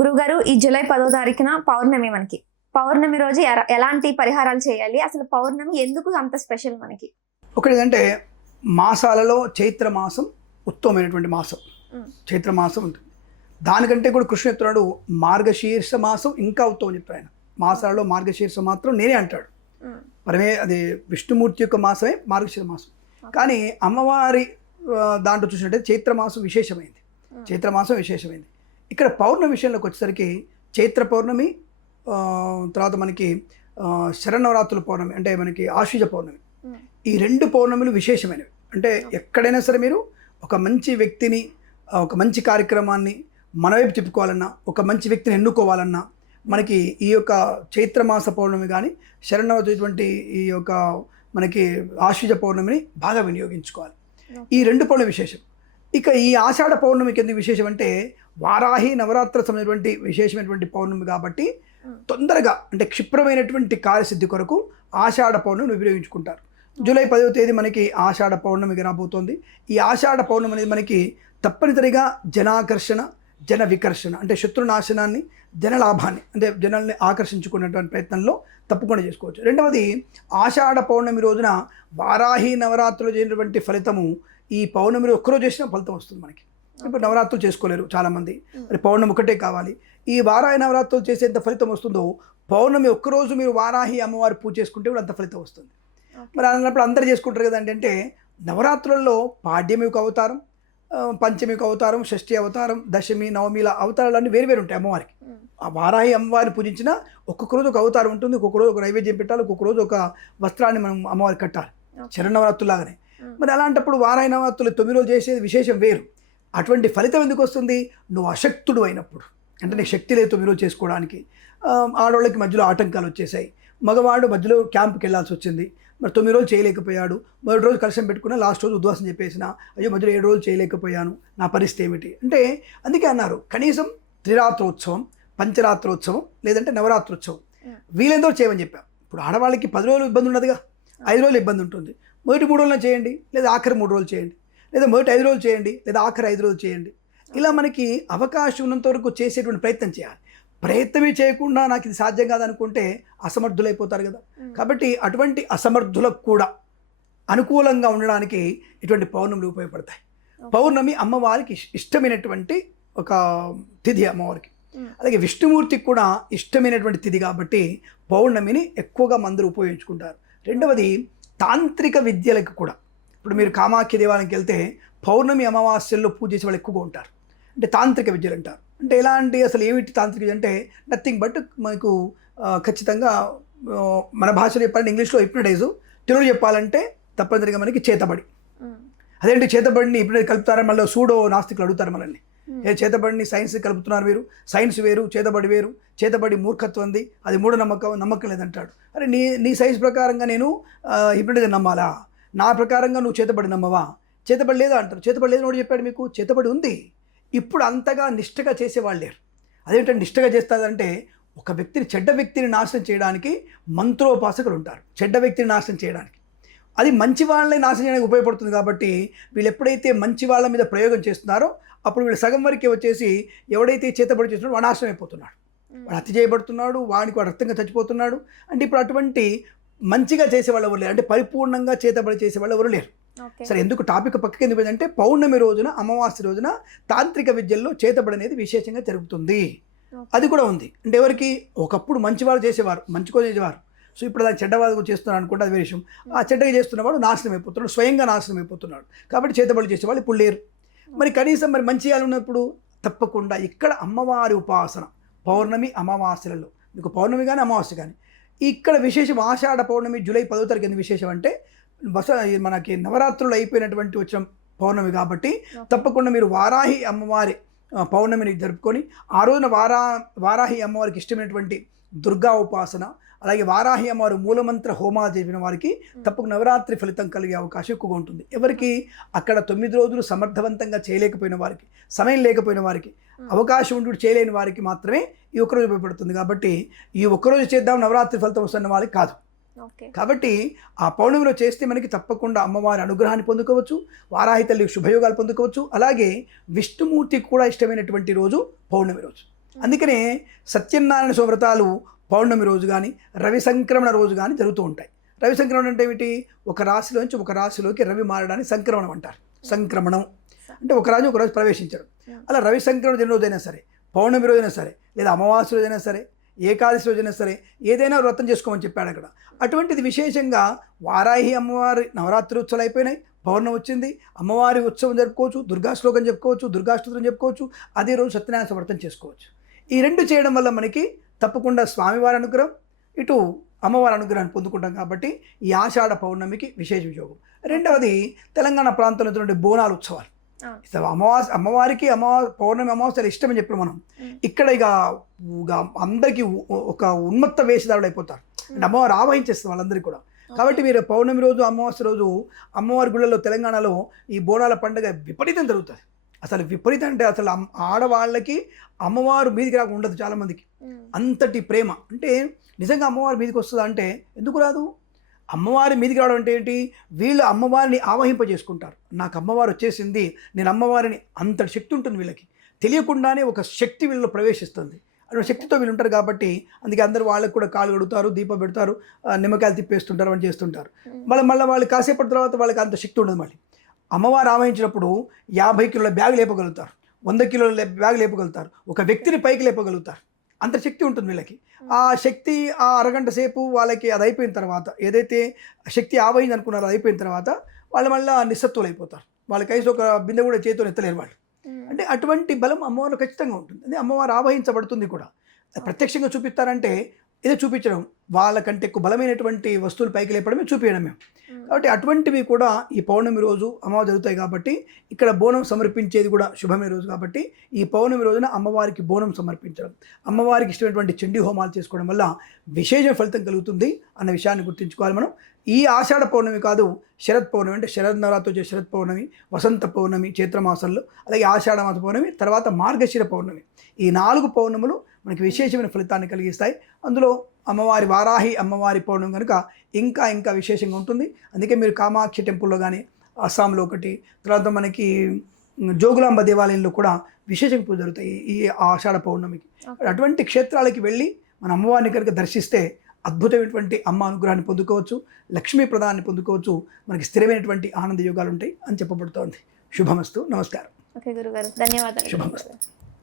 గురుగారు ఈ జూలై పదో తారీఖున పౌర్ణమి మనకి. పౌర్ణమి రోజు ఎలాంటి పరిహారాలు చేయాలి? అసలు పౌర్ణమి ఎందుకు అంత స్పెషల్ మనకి? ఒకటి ఏంటంటే మాసాలలో చైత్ర మాసం ఉత్తమమైనటువంటి మాసం. చైత్ర మాసం ఉంటుంది. దానికంటే కూడా కృష్ణ చెప్తున్నాడు మార్గశీర్ష మాసం ఇంకా ఉత్తమం చెప్పాడు ఆయన. మాసాలలో మార్గశీర్ష మాత్రం నేనే అంటాడు. పరమే అది విష్ణుమూర్తి యొక్క మాసమే మార్గశీర్ష మాసం. కానీ అమ్మవారి దాంట్లో చూసినట్టయితే చైత్ర మాసం విశేషమైంది. మ్మ్. చైత్ర మాసం విశేషమైంది. ఇక్కడ పౌర్ణమి విషయంలోకి వచ్చేసరికి చైత్ర పౌర్ణమి తర్వాత మనకి ఆ, శరన్నవరాత్రుల పౌర్ణమి అంటే మనకి ఆశ్వజ పౌర్ణమి. ఈ రెండు పౌర్ణములు విశేషమైనవి. అంటే ఎక్కడైనా సరే మీరు ఒక మంచి వ్యక్తిని ఒక మంచి కార్యక్రమాన్ని మన వైపు తిప్పుకోవాలన్నా ఒక మంచి వ్యక్తిని ఎన్నుకోవాలన్నా మనకి ఈ యొక్క చైత్రమాస పౌర్ణమి కానీ శరణవటువంటి ఈ యొక్క మనకి ఆశ్వజ పౌర్ణమిని బాగా వినియోగించుకోవాలి. ఈ రెండు పౌర్ణమి విశేషం. ఇక ఈ ఆషాఢ పౌర్ణమికి ఎందుకు విశేషం అంటే వారాహి నవరాత్ర సమయటువంటి విశేషమైనటువంటి పౌర్ణమి కాబట్టి తొందరగా అంటే క్షిప్రమైనటువంటి కార్యసిద్ధి కొరకు ఆషాఢ పౌర్ణమిని ఉపయోగించుకుంటారు జూలై పదవ తేదీ మనకి ఆషాఢ పౌర్ణమికి రాబోతోంది. ఈ ఆషాఢ పౌర్ణమి అనేది మనకి తప్పనిసరిగా జనాకర్షణ జన వికర్షణ అంటే శత్రునాశనాన్ని జనలాభాన్ని అంటే జనాల్ని ఆకర్షించుకునేటువంటి ప్రయత్నంలో తప్పకుండా చేసుకోవచ్చు. రెండవది ఆషాఢ పౌర్ణమి రోజున వారాహి నవరాత్రులు చేసినటువంటి ఫలితము ఈ పౌర్ణమి ఒక్కరోజు చేసిన ఫలితం వస్తుంది మనకి. ఇప్పుడు నవరాత్రులు చేసుకోలేరు చాలామంది. మరి పౌర్ణమి ఒకటే కావాలి. ఈ వారాహి నవరాత్రులు చేసేంత ఫలితం వస్తుందో పౌర్ణమి ఒక్కరోజు మీరు వారాహి అమ్మవారి పూజ చేసుకుంటే కూడా అంత ఫలితం వస్తుంది. మరి అన్నప్పుడు అందరూ చేసుకుంటారు కదండి అంటే నవరాత్రులలో పాడ్యమి ఒక అవతారం పంచమి ఒక అవతారం షష్ఠి అవతారం దశమి నవమిల అవతారాలన్నీ వేరు వేరు ఉంటాయి అమ్మవారికి. ఆ వారాహి అమ్మవారిని పూజించిన ఒక్కొక్క రోజు ఒక అవతారం ఉంటుంది ఒక్కొక్క రోజు ఒక నైవేద్యం పెట్టాలి ఒక్కొక్క రోజు ఒక వస్త్రాన్ని మనం అమ్మవారికి కట్టాలి. ఉమ్, మరి అలాంటప్పుడు వారాహి నవరాత్రులు తొమ్మిది రోజులు చేసేది విశేషం వేరు. అటువంటి ఫలితం ఎందుకు వస్తుంది? నువ్వు అశక్తుడు అయినప్పుడు. అంటే నీకు శక్తి లేదు రోజులు చేసుకోవడానికి. ఆడవాళ్ళకి మధ్యలో ఆటంకాలు వచ్చేసాయి. మగవాడు మధ్యలో క్యాంప్కి వెళ్ళాల్సి వచ్చింది. మరి తొమ్మిది రోజులు చేయలేకపోయాడు. మొదటి రోజు కలశం పెట్టుకున్నా లాస్ట్ రోజు ఉద్వాసం చెప్పేసిన అయ్యో మధ్యలో ఏడు రోజులు చేయలేకపోయాను. నా పరిస్థితి ఏమిటి? అంటే అందుకే అన్నారు కనీసం త్రిరాత్రోత్సవం పంచరాత్రోత్సవం లేదంటే నవరాత్రోత్సవం. వీలెందో చేయమని చెప్పాం. ఇప్పుడు ఆడవాళ్ళకి పది రోజులు ఇబ్బంది ఉండదుగా. ఐదు రోజులు ఇబ్బంది ఉంటుంది. మొదటి మూడు రోజులు చేయండి. లేదా ఆఖరి మూడు రోజులు చేయండి. లేదా మొదటి ఐదు రోజులు చేయండి లేదా ఆఖరి ఐదు రోజులు చేయండి. ఇలా మనకి అవకాశం ఉన్నంత వరకు చేసేటువంటి ప్రయత్నం చేయాలి. ప్రయత్నమే చేయకుండా నాకు ఇది సాధ్యం కాదనుకుంటే అసమర్థులైపోతారు కదా. కాబట్టి అటువంటి అసమర్థులకు కూడా అనుకూలంగా ఉండడానికి ఇటువంటి పౌర్ణములు ఉపయోగపడతాయి. పౌర్ణమి అమ్మవారికి ఇష్- ఇష్టమైనటువంటి ఒక తిథి అమ్మవారికి. అలాగే విష్ణుమూర్తికి కూడా ఇష్టమైనటువంటి తిథి కాబట్టి పౌర్ణమిని ఎక్కువగా మందరు ఉపయోగించుకుంటారు. రెండవది తాంత్రిక విద్యలకు కూడా. ఇప్పుడు మీరు కామాఖ్య దేవాలయంకి వెళ్తే పౌర్ణమి అమావాస్యల్లో పూజ చేసే వాళ్ళు ఎక్కువగా ఉంటారు. అంటే తాంత్రిక విద్యలు అంటారు. అంటే ఎలాంటి అసలు ఏమిటి తాంత్రిక విద్య అంటే నథింగ్ బట్ మనకు ఖచ్చితంగా మన భాషలో చెప్పాలంటే ఇంగ్లీష్లో హిప్నటైజు తెలుగు చెప్పాలంటే తప్పనిసరిగా మనకి చేతబడి. అదేంటి చేతబడిని ఇప్పుడు కలుపుతారా మళ్ళీ సూడో నాస్తికులు అడుగుతారు మనల్ని. ఏ చేతబడిని సైన్స్ కలుపుతున్నారు మీరు సైన్స్ వేరు చేతబడి వేరు. చేతబడి మూర్ఖత్వంది అది మూఢనమ్మకం నమ్మకం లేదంటాడు. అరే నీ నీ సైన్స్ ప్రకారంగా నేను హిప్నటిజం నమ్మాలా? నా ప్రకారంగా నువ్వు చేతబడి నమ్మవా చేతబడి లేదా అంటారు. చేతబడి లేదు నోడు చెప్పాడు మీకు? చేతబడి ఉంది. ఇప్పుడు అంతగా నిష్టగా చేసేవాళ్ళు లేరు. అదేంటంటే నిష్టగా చేస్తారంటే ఒక వ్యక్తిని చెడ్డ వ్యక్తిని నాశనం చేయడానికి మంత్రోపాసకులు ఉంటారు. చెడ్డ వ్యక్తిని నాశనం చేయడానికి. అది మంచి వాళ్ళని నాశనం చేయడానికి ఉపయోగపడుతుంది కాబట్టి వీళ్ళు ఎప్పుడైతే మంచి వాళ్ళ మీద ప్రయోగం చేస్తున్నారో అప్పుడు వీళ్ళు సగం వరకే వచ్చేసి ఎవడైతే చేతబడి చేస్తున్నాడో వాడు నాశనం అయిపోతున్నాడు. వాడు హత్య చేయబడుతున్నాడు వాడికి వాడు రక్తంగా చచ్చిపోతున్నాడు. అంటే ఇప్పుడు అటువంటి మంచిగా చేసేవాళ్ళు ఎవరు లేరు. అంటే పరిపూర్ణంగా చేతబడి చేసేవాళ్ళు ఎవరు లేరు. సరే ఎందుకు టాపిక్ పక్కకి ఎందుకు అంటే పౌర్ణమి రోజున అమావాస్య రోజున తాంత్రిక విద్యల్లో చేతబడి అనేది విశేషంగా జరుగుతుంది. అది కూడా ఉంది. అంటే ఎవరికి? ఒకప్పుడు మంచివారు చేసేవారు మంచికో చేసేవారు. సో ఇప్పుడు దాన్ని చెడ్డవాళ్ళు చేస్తున్నారు అనుకుంటే అది వేరే విషయం. ఆ చెడ్డగా చేస్తున్నవాడు నాశనం అయిపోతున్నాడు స్వయంగా నాశనం అయిపోతున్నాడు. కాబట్టి చేతబడి చేసేవాళ్ళు ఇప్పుడు లేరు. మరి కనీసం మరి మంచి ఉన్నప్పుడు తప్పకుండా ఇక్కడ అమ్మవారి ఉపాసన పౌర్ణమి అమావాస్యలలో. మీకు పౌర్ణమి కానీ అమావాస్య కానీ ఇక్కడ విశేషం ఆషాఢ పౌర్ణమి జూలై పదో తారీఖు ఎందుకు విశేషం అంటే బస మనకి నవరాత్రులు అయిపోయినటువంటి వచ్చిన పౌర్ణమి కాబట్టి. తప్పకుండా మీరు వారాహి అమ్మవారి పౌర్ణమిని జరుపుకొని ఆ రోజున వారా వారాహి అమ్మవారికి ఇష్టమైనటువంటి దుర్గా ఉపాసన అలాగే వారాహి అమ్మవారి మూలమంత్ర హోమాలు చేసిన వారికి తప్పకుండా నవరాత్రి ఫలితం కలిగే అవకాశం ఎక్కువగా ఉంటుంది. ఎవరికి అక్కడ తొమ్మిది రోజులు సమర్థవంతంగా చేయలేకపోయిన వారికి సమయం లేకపోయిన వారికి అవకాశం ఉండి చేయలేని వారికి మాత్రమే ఈ ఒక్కరోజు ఉపయోగపడుతుంది. కాబట్టి ఈ ఒక్కరోజు చేద్దాం నవరాత్రి ఫలితం వస్తున్న వాళ్ళకి కాదు. కాబట్టి ఆ పౌర్ణమిలో చేస్తే మనకి తప్పకుండా అమ్మవారి అనుగ్రహాన్ని పొందుకోవచ్చు వారాహి తల్లి శుభయోగాలు పొందుకోవచ్చు అలాగే విష్ణుమూర్తికి కూడా ఇష్టమైనటువంటి రోజు పౌర్ణమి రోజు. అందుకనే సత్యనారాయణ శుభ్రతాలు పౌర్ణమి రోజు కానీ రవి సంక్రమణ రోజు కానీ జరుగుతూ ఉంటాయి. రవి సంక్రమణ అంటే ఏమిటి? ఒక రాశిలోంచి ఒక రాశిలోకి రవి మారడాన్ని సంక్రమణం అంటారు. సంక్రమణం. అంటే ఒక రాజు ఒక రోజు ప్రవేశించడం. అలా రవి సంక్రమణ జరిగిన రోజైనా సరే పౌర్ణమి రోజైనా సరే లేదా అమావాస్య రోజైనా సరే ఏకాదశి రోజైనా సరే ఏదైనా వ్రతం చేసుకోమని చెప్పాడు అక్కడ. అటువంటిది విశేషంగా వారాహి అమ్మవారి నవరాత్రి ఉత్సవాలు అయిపోయినాయి. పౌర్ణం వచ్చింది. అమ్మవారి ఉత్సవం జరుపుకోవచ్చు. దుర్గా శ్లోకం చెప్పుకోవచ్చు. దుర్గాష్టోత్రం చెప్పుకోవచ్చు. అదే రోజు సత్యనారాయణ వ్రతం చేసుకోవచ్చు. ఈ రెండు చేయడం వల్ల మనకి తప్పకుండా స్వామివారి అనుగ్రహం ఇటు అమ్మవారి అనుగ్రహాన్ని పొందుకుంటాం కాబట్టి ఈ ఆషాఢ పౌర్ణమికి విశేష వియోగం రెండవది తెలంగాణ ప్రాంతంలో ఉన్నటువంటి బోనాలు ఉత్సవాలు. అమావాస్య అమ్మవారికి అమావా పౌర్ణమి అమావాస్య ఇష్టమని చెప్పి మనం. ఇక్కడ ఇక అందరికీ ఒక ఉన్మత్త వేషధారులు అయిపోతారు. అమ్మవారు ఆవహించేస్తుంది వాళ్ళందరికీ కూడా. కాబట్టి మీరు పౌర్ణమి రోజు అమావాస్య రోజు అమ్మవారి గుళ్ళలో తెలంగాణలో ఈ బోనాల పండుగ విపరీతం జరుగుతుంది. అసలు విపరీతం అంటే అసలు ఆడవాళ్ళకి అమ్మవారు మీదికి రాకుండా ఉండదు చాలామందికి. అంతటి ప్రేమ. అంటే నిజంగా అమ్మవారి మీదకి వస్తుందా అంటే ఎందుకు రాదు? అమ్మవారి మీదికి రావడం అంటే ఏంటి? వీళ్ళు అమ్మవారిని ఆవహింపజేసుకుంటారు. నాకు అమ్మవారు వచ్చేసింది నేను అమ్మవారిని అంతటి శక్తి ఉంటుంది వీళ్ళకి. తెలియకుండానే ఒక శక్తి వీళ్ళలో ప్రవేశిస్తుంది. అటువంటి శక్తితో వీళ్ళు ఉంటారు కాబట్టి అందుకే అందరూ వాళ్ళకి కూడా కాలు కడుగుతారు దీపం పెడతారు నిమ్మకాయలు తిప్పేస్తుంటారు అని చేస్తుంటారు. మళ్ళీ మళ్ళీ వాళ్ళు కాసేపటి తర్వాత వాళ్ళకి అంత శక్తి ఉండదు మళ్ళీ. అమ్మవారు ఆవహించినప్పుడు యాభై కిలోల బ్యాగ్ లేపగలుగుతారు. వంద కిలోల బ్యాగ్ లేపగలుగుతారు. ఒక వ్యక్తిని పైకి లేపగలుగుతారు. అంత శక్తి ఉంటుంది వీళ్ళకి. ఆ శక్తి ఆ అరగంట సేపు వాళ్ళకి అది అయిపోయిన తర్వాత ఏదైతే శక్తి ఆవహింది అనుకున్నారో అది అయిపోయిన తర్వాత వాళ్ళు మళ్ళీ నిస్సత్తులు అయిపోతారు. వాళ్ళ కైసి ఒక బిందె కూడా చేతితో ఎత్తలేరు వాళ్ళు. అంటే అటువంటి బలం అమ్మవారు ఖచ్చితంగా ఉంటుంది. అంటే అమ్మవారు ఆవహించబడుతుంది కూడా. ప్రత్యక్షంగా చూపిస్తారంటే ఇదే చూపించడం. వాళ్ళకంటే ఎక్కువ బలమైనటువంటి వస్తువులు పైకి లేపడమే చూపించడం మేము. కాబట్టి అటువంటివి కూడా ఈ పౌర్ణమి రోజు అమ్మవారు జరుగుతాయి కాబట్టి ఇక్కడ బోనం సమర్పించేది కూడా శుభమే రోజు కాబట్టి ఈ పౌర్ణమి రోజున అమ్మవారికి బోనం సమర్పించడం. అమ్మవారికి ఇష్టమైనటువంటి చండీ హోమాలు చేసుకోవడం వల్ల విశేష ఫలితం కలుగుతుంది అన్న విషయాన్ని గుర్తుంచుకోవాలి మనం. ఈ ఆషాఢ పౌర్ణమి కాదు శరత్ పౌర్ణమి అంటే శరద్ నవరాత్రి వచ్చే శరత్ పౌర్ణమి వసంత పౌర్ణమి చైత్రమాసంలో అలాగే ఆషాఢ మాస పౌర్ణమి తర్వాత మార్గశిర పౌర్ణమి. ఈ నాలుగు పౌర్ణములు మనకి విశేషమైన ఫలితాన్ని కలిగిస్తాయి. అందులో అమ్మవారి వారాహి అమ్మవారి పౌర్ణమి కనుక ఇంకా ఇంకా విశేషంగా ఉంటుంది. అందుకే మీరు కామాక్షి టెంపుల్లో కానీ అస్సాంలో ఒకటి తర్వాత మనకి జోగులాంబ దేవాలయంలో కూడా విశేషంగా పూజ జరుగుతాయి ఈ ఆషాఢ పౌర్ణమికి. అటువంటి క్షేత్రాలకి వెళ్ళి మన అమ్మవారిని కనుక దర్శిస్తే అద్భుతమైనటువంటి అమ్మ అనుగ్రహాన్ని పొందుకోవచ్చు లక్ష్మీ ప్రదాన్ని పొందుకోవచ్చు మనకి స్థిరమైనటువంటి ఆనంద యోగాలు ఉంటాయి అని చెప్పబడుతోంది. శుభమస్తు. నమస్కారం. ఓకే గురుగారు. ధన్యవాదాలు. శుభమస్తు.